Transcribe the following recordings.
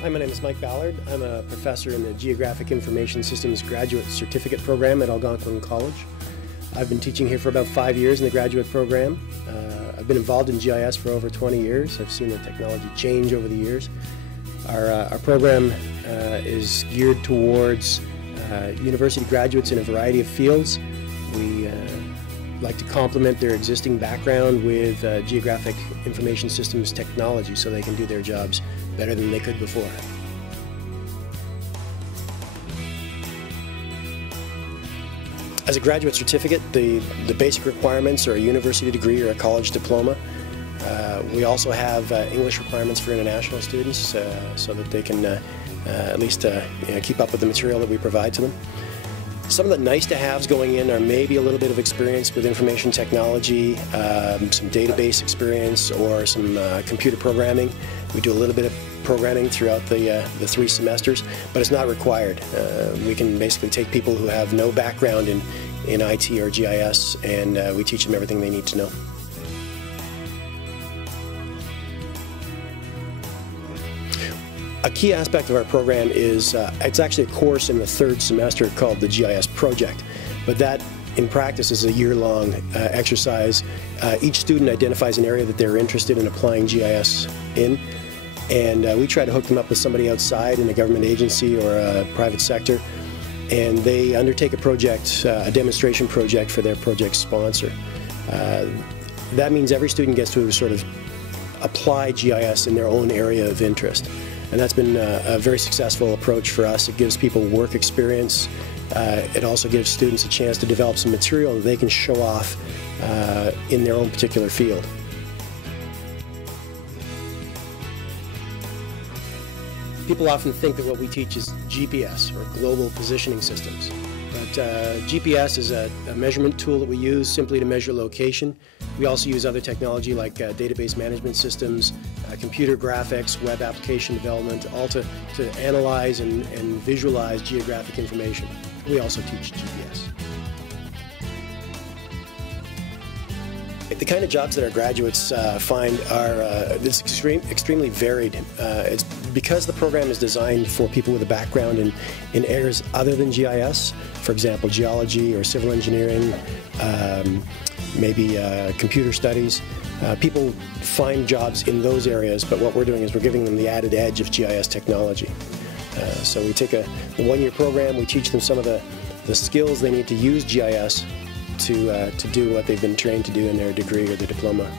Hi, my name is Mike Ballard. I'm a professor in the Geographic Information Systems Graduate Certificate Program at Algonquin College. I've been teaching here for about 5 years in the graduate program. I've been involved in GIS for over 20 years. I've seen the technology change over the years. Our program is geared towards university graduates in a variety of fields. We like to complement their existing background with Geographic Information Systems technology so they can do their jobs better than they could before. As a graduate certificate, the basic requirements are a university degree or a college diploma. We also have English requirements for international students so that they can at least keep up with the material that we provide to them. Some of the nice-to-haves going in are maybe a little bit of experience with information technology, some database experience, or some computer programming. We do a little bit of programming throughout the 3 semesters, but it's not required. We can basically take people who have no background in IT or GIS, and we teach them everything they need to know. A key aspect of our program is it's actually a course in the 3rd semester called the GIS project, but that in practice is a year-long exercise. Each student identifies an area that they're interested in applying GIS in, and we try to hook them up with somebody outside in a government agency or a private sector, and they undertake a project, a demonstration project for their project sponsor. That means every student gets to sort of apply GIS in their own area of interest. And that's been a very successful approach for us. It gives people work experience. It also gives students a chance to develop some material that they can show off in their own particular field. People often think that what we teach is GPS, or Global Positioning Systems. But GPS is a measurement tool that we use simply to measure location. We also use other technology like database management systems, computer graphics, web application development, all to analyze and visualize geographic information. We also teach GPS. The kind of jobs that our graduates find are it's extremely varied. It's because the program is designed for people with a background in areas other than GIS, for example, geology or civil engineering, maybe computer studies. People find jobs in those areas, but what we're doing is we're giving them the added edge of GIS technology. So we take the 1-year program, we teach them some of the skills they need to use GIS to do what they've been trained to do in their degree or their diploma.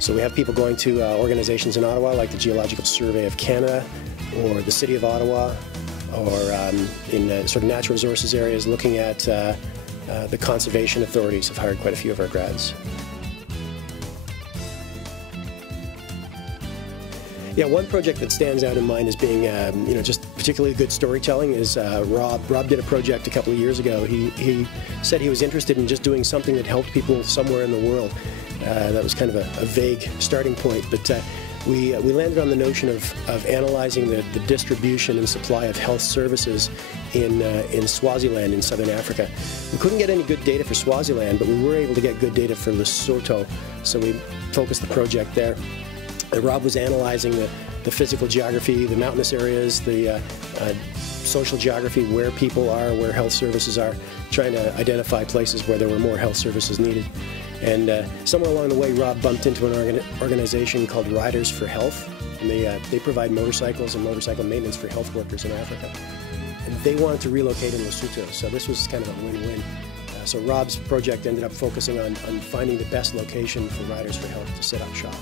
So we have people going to organizations in Ottawa like the Geological Survey of Canada or the City of Ottawa, or in sort of natural resources areas looking at the conservation authorities. Have hired quite a few of our grads. Yeah, one project that stands out in mind as being, just particularly good storytelling is Rob. Rob did a project a couple of years ago. He said he was interested in just doing something that helped people somewhere in the world. That was kind of a vague starting point, but we landed on the notion of analyzing the distribution and supply of health services in Swaziland in southern Africa. We couldn't get any good data for Swaziland, but we were able to get good data for Lesotho, so we focused the project there. And Rob was analyzing the physical geography, the mountainous areas, the social geography, where people are, where health services are, trying to identify places where there were more health services needed. And somewhere along the way, Rob bumped into an organization called Riders for Health, and they provide motorcycles and motorcycle maintenance for health workers in Africa. And they wanted to relocate in Lesotho, so this was kind of a win-win. So Rob's project ended up focusing on finding the best location for Riders for Health to set up shop.